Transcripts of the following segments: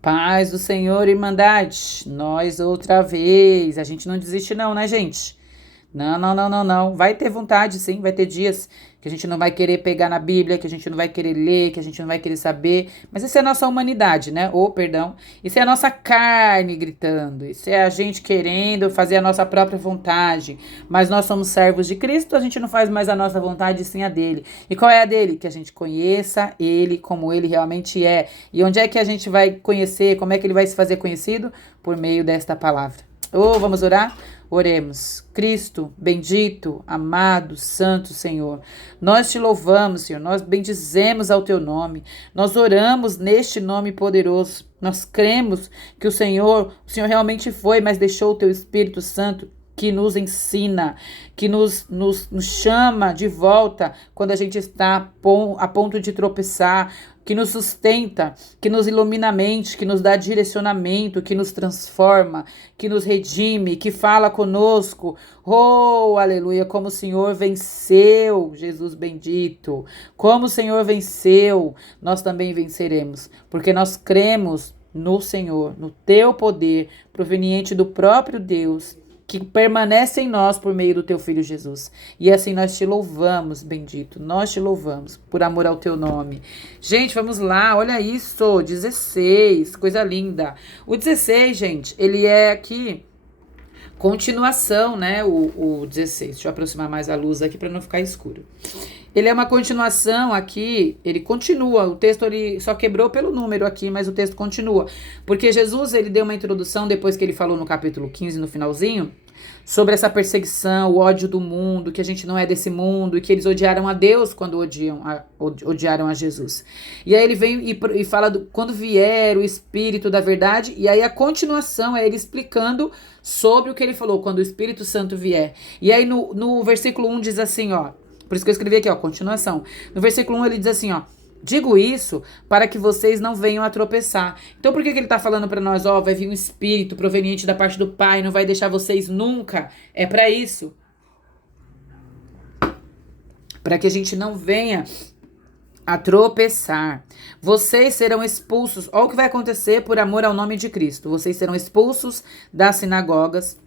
Paz do Senhor, Irmandade. Nós outra vez. A gente não desiste não, né, gente? Não, não, não, não, não. Vai ter vontade, sim. Vai ter dias que a gente não vai querer pegar na Bíblia, que a gente não vai querer ler, que a gente não vai querer saber. Mas isso é a nossa humanidade, né? Ou, perdão. Isso é a nossa carne gritando. Isso é a gente querendo fazer a nossa própria vontade. Mas nós somos servos de Cristo, a gente não faz mais a nossa vontade, sim a dele. E qual é a dele? Que a gente conheça ele como ele realmente é. E onde é que a gente vai conhecer? Como é que ele vai se fazer conhecido? Por meio desta palavra. Vamos orar? Oremos. Cristo, bendito, amado, santo Senhor, nós te louvamos, Senhor, nós bendizemos ao teu nome, nós oramos neste nome poderoso, nós cremos que o Senhor realmente foi, mas deixou o teu Espírito Santo que nos ensina, que nos chama de volta quando a gente está a ponto de tropeçar, que nos sustenta, que nos ilumina a mente, que nos dá direcionamento, que nos transforma, que nos redime, que fala conosco. Oh, aleluia, como o Senhor venceu, Jesus bendito. Como o Senhor venceu, nós também venceremos, porque nós cremos no Senhor, no teu poder proveniente do próprio Deus, que permanece em nós por meio do teu Filho Jesus. E assim nós te louvamos, bendito. Nós te louvamos por amor ao teu nome. Gente, vamos lá, olha isso, 16, coisa linda. O 16, gente, ele é aqui continuação, né? O 16. Deixa eu aproximar mais a luz aqui para não ficar escuro. Ele é uma continuação aqui, ele continua, o texto ele só quebrou pelo número aqui, mas o texto continua. Porque Jesus, ele deu uma introdução depois que ele falou no capítulo 15, no finalzinho, sobre essa perseguição, o ódio do mundo, que a gente não é desse mundo, e que eles odiaram a Deus quando odiaram a Jesus. E aí ele vem e fala quando vier o Espírito da verdade, e aí a continuação é ele explicando sobre o que ele falou, quando o Espírito Santo vier. E aí no versículo 1 diz assim, ó, por isso que eu escrevi aqui, ó, continuação. No versículo 1 ele diz assim, ó, digo isso para que vocês não venham a tropeçar. Então por que ele está falando para nós, ó, vai vir um espírito proveniente da parte do Pai, não vai deixar vocês nunca? É para isso. Para que a gente não venha a tropeçar. Vocês serão expulsos. Olha o que vai acontecer por amor ao nome de Cristo. Vocês serão expulsos das sinagogas.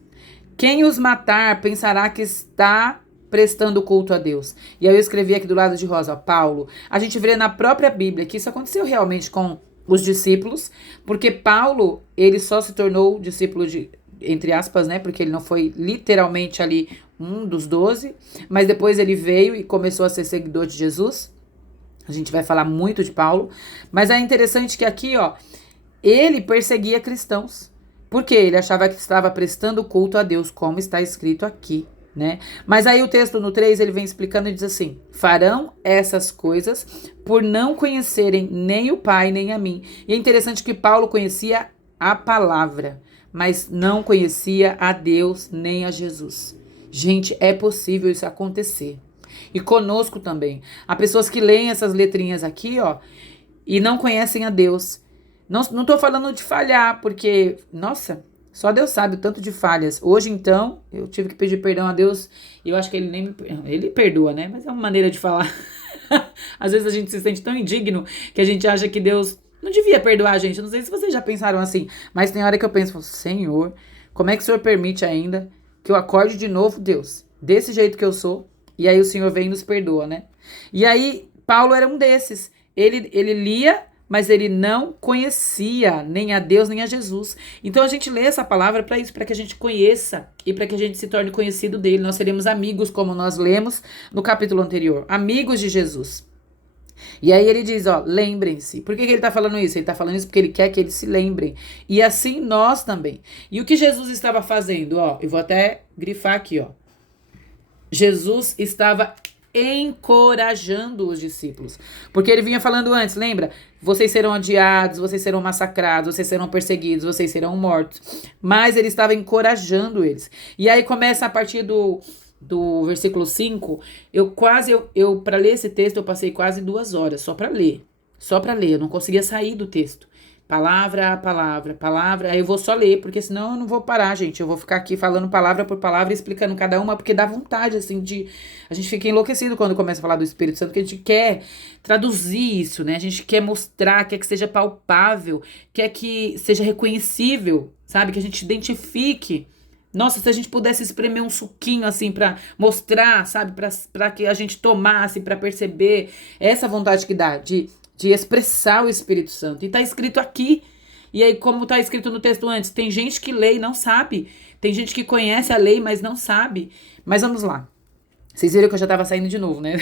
Quem os matar pensará que está prestando culto a Deus. E aí eu escrevi aqui do lado de rosa, ó, Paulo. A gente vê na própria Bíblia que isso aconteceu realmente com os discípulos, porque Paulo, ele só se tornou discípulo de, entre aspas, né, porque ele não foi literalmente ali um dos 12, mas depois ele veio e começou a ser seguidor de Jesus. A gente vai falar muito de Paulo, mas é interessante que aqui, ó, ele perseguia cristãos, porque ele achava que estava prestando culto a Deus, como está escrito aqui, né? Mas aí o texto no 3 ele vem explicando e diz assim: farão essas coisas por não conhecerem nem o Pai nem a mim. E é interessante que Paulo conhecia a palavra, mas não conhecia a Deus nem a Jesus. Gente, é possível isso acontecer. E conosco também. Há pessoas que leem essas letrinhas aqui, ó, e não conhecem a Deus. Não tô falando de falhar, porque, nossa, só Deus sabe o tanto de falhas. Hoje, então, eu tive que pedir perdão a Deus, e eu acho que ele perdoa, né? Mas é uma maneira de falar. Às vezes a gente se sente tão indigno que a gente acha que Deus não devia perdoar a gente. Eu não sei se vocês já pensaram assim, mas tem hora que eu penso, Senhor, como é que o Senhor permite ainda que eu acorde de novo, Deus, desse jeito que eu sou? E aí o Senhor vem e nos perdoa, né? E aí, Paulo era um desses. Ele lia, mas ele não conhecia nem a Deus, nem a Jesus. Então a gente lê essa palavra para isso, para que a gente conheça e para que a gente se torne conhecido dele. Nós seremos amigos, como nós lemos no capítulo anterior. Amigos de Jesus. E aí ele diz, ó, lembrem-se. Por que ele tá falando isso? Ele tá falando isso porque ele quer que eles se lembrem. E assim nós também. E o que Jesus estava fazendo? Ó, eu vou até grifar aqui, ó. Jesus estava encorajando os discípulos. Porque ele vinha falando antes, lembra? Vocês serão odiados, vocês serão massacrados, vocês serão perseguidos, vocês serão mortos. Mas ele estava encorajando eles. E aí começa a partir do versículo 5, eu para ler esse texto, eu passei quase 2 horas só para ler. Só para ler, eu não conseguia sair do texto. palavra a palavra, palavra. Aí eu vou só ler, porque senão eu não vou parar, gente. Eu vou ficar aqui falando palavra por palavra, explicando cada uma, porque dá vontade, assim, de... A gente fica enlouquecido quando começa a falar do Espírito Santo, porque a gente quer traduzir isso, né? A gente quer mostrar, quer que seja palpável, quer que seja reconhecível, sabe? Que a gente identifique. Nossa, se a gente pudesse espremer um suquinho, assim, pra mostrar, sabe? Pra que a gente tomasse, pra perceber essa vontade que dá de expressar o Espírito Santo. E tá escrito aqui. E aí, como tá escrito no texto antes, tem gente que lê e não sabe. Tem gente que conhece a lei, mas não sabe. Mas vamos lá. Vocês viram que eu já tava saindo de novo, né?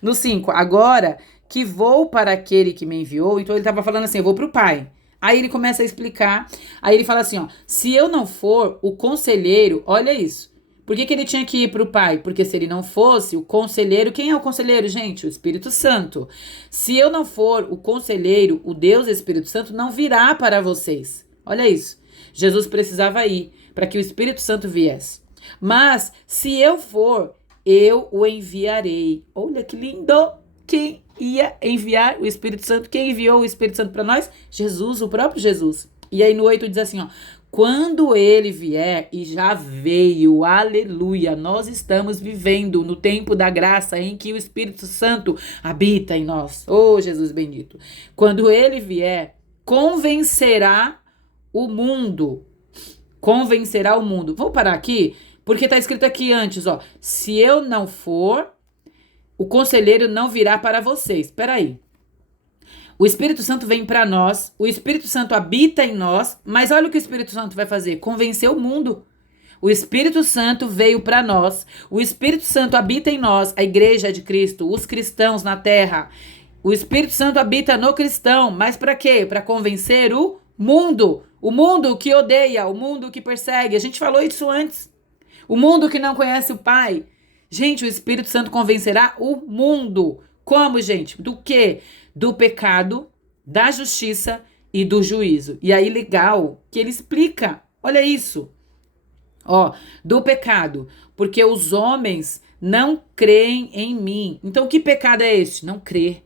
No 5. Agora que vou para aquele que me enviou. Então ele tava falando assim, eu vou pro Pai. Aí ele começa a explicar. Aí ele fala assim, ó. Se eu não for o conselheiro, olha isso. Por que ele tinha que ir para o Pai? Porque se ele não fosse o conselheiro... Quem é o conselheiro, gente? O Espírito Santo. Se eu não for o conselheiro, o Deus Espírito Santo não virá para vocês. Olha isso. Jesus precisava ir para que o Espírito Santo viesse. Mas, se eu for, eu o enviarei. Olha que lindo! Quem ia enviar o Espírito Santo? Quem enviou o Espírito Santo para nós? Jesus, o próprio Jesus. E aí no 8 diz assim, ó. Quando ele vier, e já veio, aleluia, nós estamos vivendo no tempo da graça em que o Espírito Santo habita em nós. Oh, Jesus bendito. Quando ele vier, convencerá o mundo. Convencerá o mundo. Vou parar aqui, porque tá escrito aqui antes, ó. Se eu não for, o conselheiro não virá para vocês. Espera aí. O Espírito Santo vem para nós, o Espírito Santo habita em nós, mas olha o que o Espírito Santo vai fazer: convencer o mundo. O Espírito Santo veio para nós, o Espírito Santo habita em nós, a igreja de Cristo, os cristãos na terra. O Espírito Santo habita no cristão, mas para quê? Para convencer o mundo que odeia, o mundo que persegue. A gente falou isso antes. O mundo que não conhece o Pai. Gente, o Espírito Santo convencerá o mundo. Como, gente? Do quê? Do pecado, da justiça e do juízo. E aí, legal, que ele explica. Olha isso. Ó, do pecado, porque os homens não creem em mim. Então, que pecado é este? Não crer.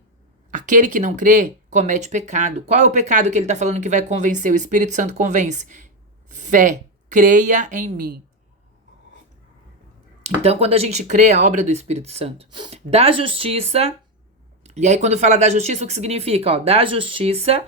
Aquele que não crê, comete pecado. Qual é o pecado que ele está falando que vai convencer? O Espírito Santo convence. Fé. Creia em mim. Então, quando a gente crê, é a obra do Espírito Santo. Da justiça... E aí, quando fala da justiça, o que significa? Ó, da justiça,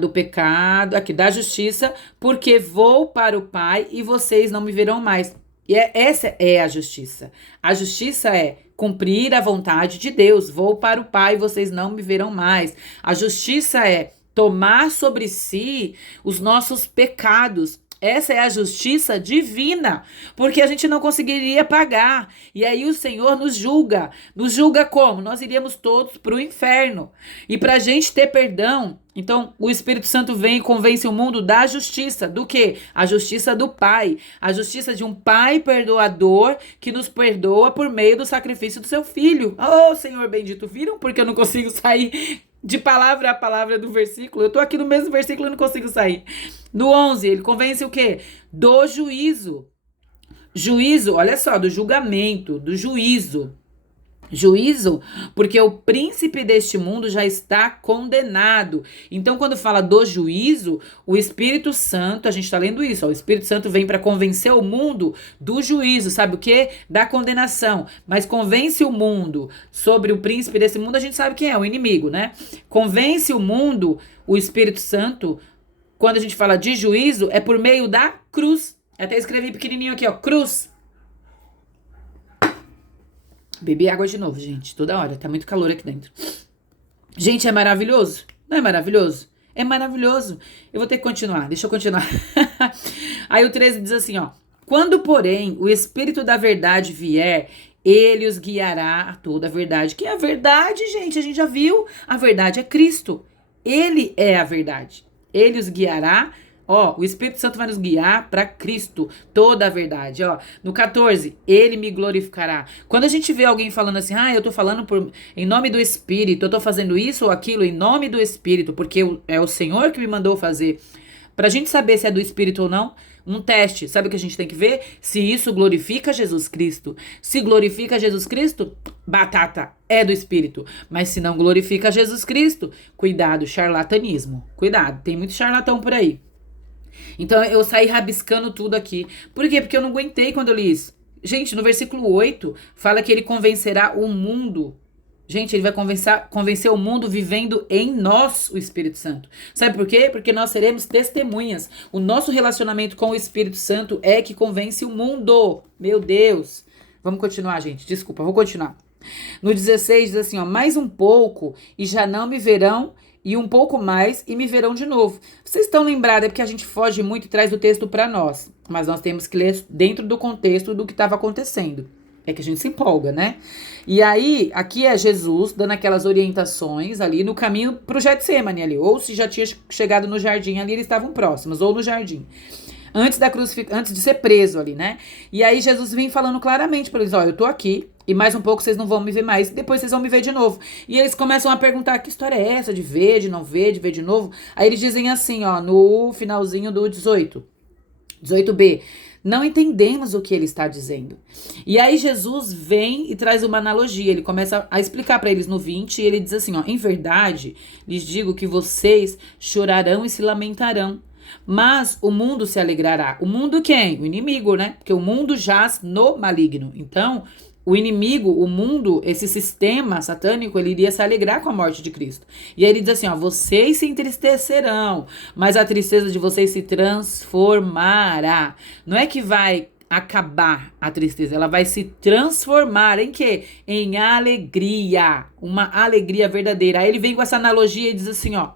do pecado, aqui, da justiça, porque vou para o Pai e vocês não me verão mais. E essa é a justiça. A justiça é cumprir a vontade de Deus. Vou para o Pai e vocês não me verão mais. A justiça é tomar sobre si os nossos pecados. Essa é a justiça divina, porque a gente não conseguiria pagar. E aí o Senhor nos julga. Nos julga como? Nós iríamos todos para o inferno. E para a gente ter perdão, então o Espírito Santo vem e convence o mundo da justiça. Do quê? A justiça do Pai. A justiça de um Pai perdoador que nos perdoa por meio do sacrifício do seu Filho. Oh, Senhor bendito, viram? Porque eu não consigo sair de palavra a palavra do versículo. Eu tô aqui no mesmo versículo e não consigo sair. No 11, ele convence o quê? Do juízo. Juízo, olha só, do julgamento, do juízo. Juízo, porque o príncipe deste mundo já está condenado. Então, quando fala do juízo, o Espírito Santo, a gente está lendo isso, ó, o Espírito Santo vem para convencer o mundo do juízo, sabe o quê? Da condenação. Mas convence o mundo sobre o príncipe desse mundo, a gente sabe quem é, o inimigo, né? Convence o mundo, o Espírito Santo, quando a gente fala de juízo, é por meio da cruz. Até escrevi pequenininho aqui, ó, cruz. Bebi água de novo, gente, toda hora. Tá muito calor aqui dentro. Gente, é maravilhoso? Não é maravilhoso? É maravilhoso. Eu vou ter que continuar. Deixa eu continuar. Aí o 13 diz assim, ó. Quando, porém, o Espírito da verdade vier, ele os guiará a toda a verdade. Que é a verdade, gente? A gente já viu. A verdade é Cristo. Ele é a verdade. Ele os guiará. Ó, o Espírito Santo vai nos guiar para Cristo, toda a verdade, ó. No 14, ele me glorificará. Quando a gente vê alguém falando assim, eu tô falando em nome do Espírito, eu tô fazendo isso ou aquilo em nome do Espírito, porque é o Senhor que me mandou fazer. Pra gente saber se é do Espírito ou não, um teste. Sabe o que a gente tem que ver? Se isso glorifica Jesus Cristo. Se glorifica Jesus Cristo, batata, é do Espírito. Mas se não glorifica Jesus Cristo, cuidado, charlatanismo. Cuidado, tem muito charlatão por aí. Então eu saí rabiscando tudo aqui. Por quê? Porque eu não aguentei quando eu li isso. Gente, no versículo 8, fala que ele convencerá o mundo. Gente, ele vai convencer o mundo vivendo em nós o Espírito Santo. Sabe por quê? Porque nós seremos testemunhas. O nosso relacionamento com o Espírito Santo é que convence o mundo. Meu Deus. Vamos continuar, gente. Desculpa, vou continuar. No 16 diz assim, ó, mais um pouco e já não me verão, e um pouco mais e me verão de novo. Vocês estão lembrados, é porque a gente foge muito e traz o texto para nós, mas nós temos que ler dentro do contexto do que estava acontecendo. É que a gente se empolga, né? E aí, aqui é Jesus dando aquelas orientações ali no caminho pro Getsemane ali, ou se já tinha chegado no jardim ali, eles estavam próximos, ou no jardim. Antes de ser preso ali, né? E aí Jesus vem falando claramente para eles, ó, eu tô aqui, e mais um pouco vocês não vão me ver mais, depois vocês vão me ver de novo. E eles começam a perguntar, que história é essa de ver, de não ver, de ver de novo? Aí eles dizem assim, ó, no finalzinho do 18b, não entendemos o que ele está dizendo. E aí Jesus vem e traz uma analogia, ele começa a explicar para eles no 20, e ele diz assim, ó, em verdade, lhes digo que vocês chorarão e se lamentarão, mas o mundo se alegrará. O mundo quem? O inimigo, né? Porque o mundo jaz no maligno. Então, o inimigo, o mundo, esse sistema satânico, ele iria se alegrar com a morte de Cristo. E aí ele diz assim, ó, vocês se entristecerão, mas a tristeza de vocês se transformará. Não é que vai acabar a tristeza, ela vai se transformar em quê? Em alegria, uma alegria verdadeira. Aí ele vem com essa analogia e diz assim, ó,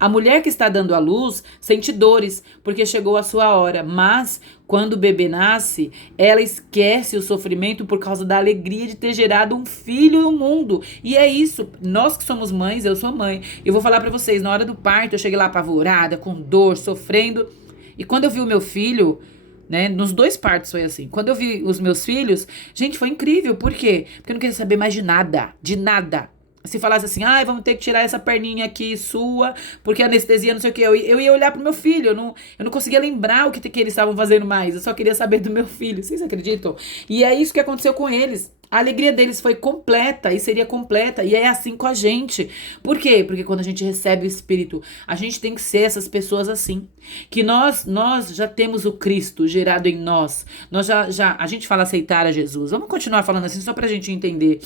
a mulher que está dando à luz sente dores, porque chegou a sua hora, mas quando o bebê nasce, ela esquece o sofrimento por causa da alegria de ter gerado um filho no mundo. E é isso, nós que somos mães, eu sou mãe, eu vou falar pra vocês, na hora do parto eu cheguei lá apavorada, com dor, sofrendo, e quando eu vi o meu filho, né, nos 2 partos foi assim, quando eu vi os meus filhos, gente, foi incrível, por quê? Porque eu não queria saber mais de nada, de nada. Se falasse assim, ai, vamos ter que tirar essa perninha aqui sua, porque anestesia, não sei o que, eu ia olhar pro meu filho, eu não conseguia lembrar o que eles estavam fazendo mais, eu só queria saber do meu filho, vocês acreditam? E é isso que aconteceu com eles, a alegria deles foi completa e seria completa, e é assim com a gente. Por quê? Porque quando a gente recebe o Espírito, a gente tem que ser essas pessoas assim, que nós já temos o Cristo gerado em nós, a gente fala aceitar a Jesus, vamos continuar falando assim só pra gente entender.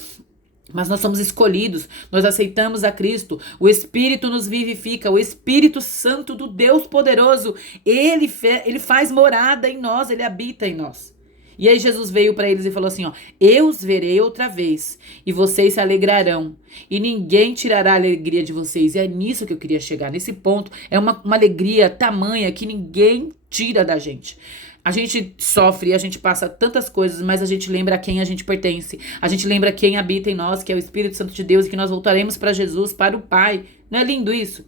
Mas nós somos escolhidos, nós aceitamos a Cristo, o Espírito nos vivifica, o Espírito Santo do Deus poderoso, ele faz morada em nós, ele habita em nós. E aí Jesus veio para eles e falou assim, ó, eu os verei outra vez e vocês se alegrarão e ninguém tirará a alegria de vocês. E é nisso que eu queria chegar, nesse ponto, é uma alegria tamanha que ninguém tira da gente. A gente sofre, a gente passa tantas coisas, mas a gente lembra a quem a gente pertence. A gente lembra quem habita em nós, que é o Espírito Santo de Deus, e que nós voltaremos para Jesus, para o Pai. Não é lindo isso?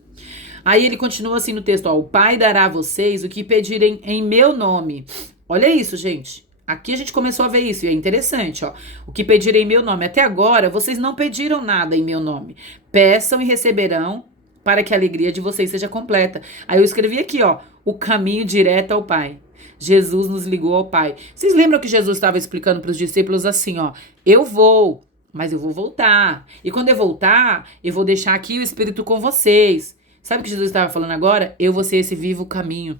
Aí ele continua assim no texto, ó, o Pai dará a vocês o que pedirem em meu nome. Olha isso, gente. Aqui a gente começou a ver isso, e é interessante, ó. O que pedirem em meu nome. Até agora, vocês não pediram nada em meu nome. Peçam e receberão, para que a alegria de vocês seja completa. Aí eu escrevi aqui, ó, o caminho direto ao Pai. Jesus nos ligou ao Pai. Vocês lembram que Jesus estava explicando para os discípulos assim, ó, eu vou, mas eu vou voltar. E quando eu voltar, eu vou deixar aqui o Espírito com vocês. Sabe o que Jesus estava falando agora? Eu vou ser esse vivo caminho.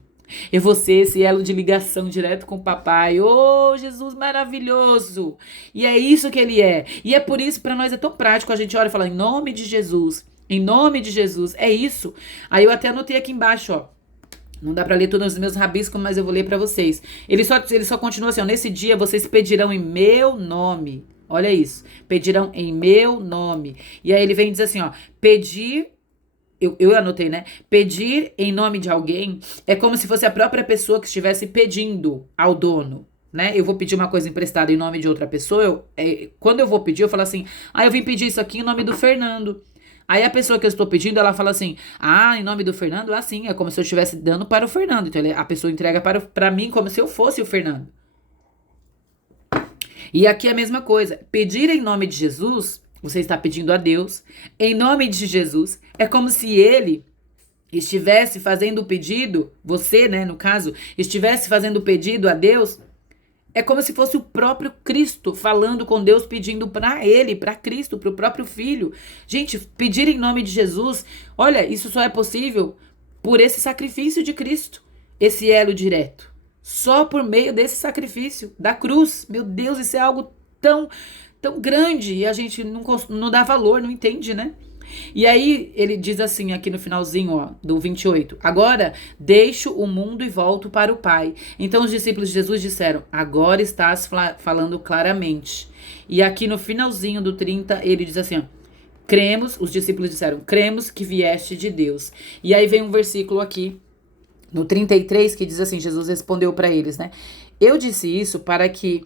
Eu vou ser esse elo de ligação direto com o papai. Oh, Jesus maravilhoso! E é isso que ele é. E é por isso, para nós é tão prático, a gente olha e fala, em nome de Jesus. Em nome de Jesus. É isso. Aí eu até anotei aqui embaixo, ó. Não dá pra ler todos os meus rabiscos, mas eu vou ler pra vocês. Ele só continua assim, ó, nesse dia vocês pedirão em meu nome. Olha isso. Pedirão em meu nome. E aí ele vem e diz assim, ó, pedir, eu anotei, né? Pedir em nome de alguém é como se fosse a própria pessoa que estivesse pedindo ao dono. Né? Eu vou pedir uma coisa emprestada em nome de outra pessoa, quando eu vou pedir, eu falo assim, eu vim pedir isso aqui em nome do Fernando. Aí a pessoa que eu estou pedindo, ela fala assim, em nome do Fernando, assim, é como se eu estivesse dando para o Fernando. Então a pessoa entrega para mim como se eu fosse o Fernando. E aqui é a mesma coisa. Pedir em nome de Jesus, você está pedindo a Deus, em nome de Jesus, é como se ele estivesse fazendo o pedido, você, né, no caso, estivesse fazendo o pedido a Deus, é como se fosse o próprio Cristo falando com Deus, pedindo para ele, para Cristo, para o próprio Filho. Gente, pedir em nome de Jesus, olha, isso só é possível por esse sacrifício de Cristo, esse elo direto. Só por meio desse sacrifício da cruz. Meu Deus, isso é algo tão grande e a gente não dá valor, não entende, né? E aí ele diz assim aqui no finalzinho, ó, do 28. Agora deixo o mundo e volto para o Pai. Então os discípulos de Jesus disseram, agora estás falando claramente. E aqui no finalzinho do 30 ele diz assim, ó, cremos, os discípulos disseram, cremos que vieste de Deus. E aí vem um versículo aqui no 33 que diz assim, Jesus respondeu para eles, né? Eu disse isso para que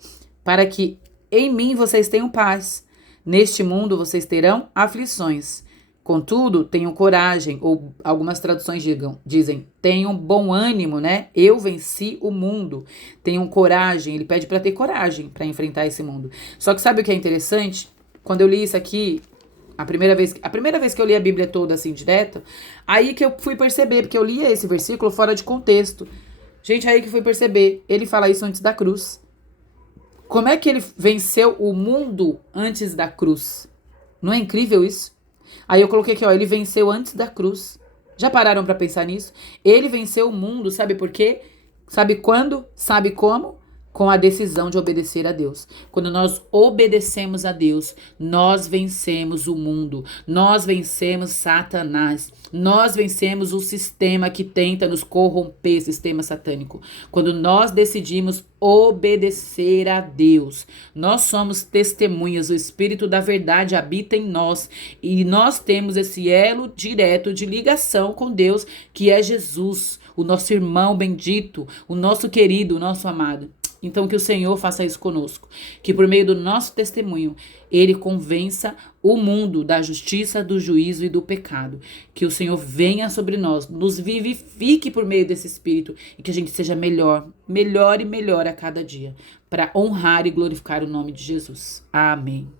em mim vocês tenham paz. Neste mundo vocês terão aflições. Contudo, tenham coragem, ou algumas traduções dizem, tenham bom ânimo, né? Eu venci o mundo. Tenham coragem, ele pede para ter coragem para enfrentar esse mundo. Só que sabe o que é interessante? Quando eu li isso aqui, a primeira vez que eu li a Bíblia toda assim direto, aí que eu fui perceber, porque eu lia esse versículo fora de contexto. Gente, aí que eu fui perceber, ele fala isso antes da cruz. Como é que ele venceu o mundo antes da cruz? Não é incrível isso? Aí eu coloquei aqui, ó, ele venceu antes da cruz. Já pararam pra pensar nisso? Ele venceu o mundo, sabe por quê? Sabe quando? Sabe como? Com a decisão de obedecer a Deus. Quando nós obedecemos a Deus, nós vencemos o mundo, nós vencemos Satanás, nós vencemos o sistema que tenta nos corromper, sistema satânico. Quando nós decidimos obedecer a Deus, nós somos testemunhas, o Espírito da verdade habita em nós e nós temos esse elo direto de ligação com Deus, que é Jesus, o nosso irmão bendito, o nosso querido, o nosso amado. Então que o Senhor faça isso conosco, que por meio do nosso testemunho, Ele convença o mundo da justiça, do juízo e do pecado. Que o Senhor venha sobre nós, nos vivifique por meio desse Espírito e que a gente seja melhor e melhor a cada dia, para honrar e glorificar o nome de Jesus. Amém.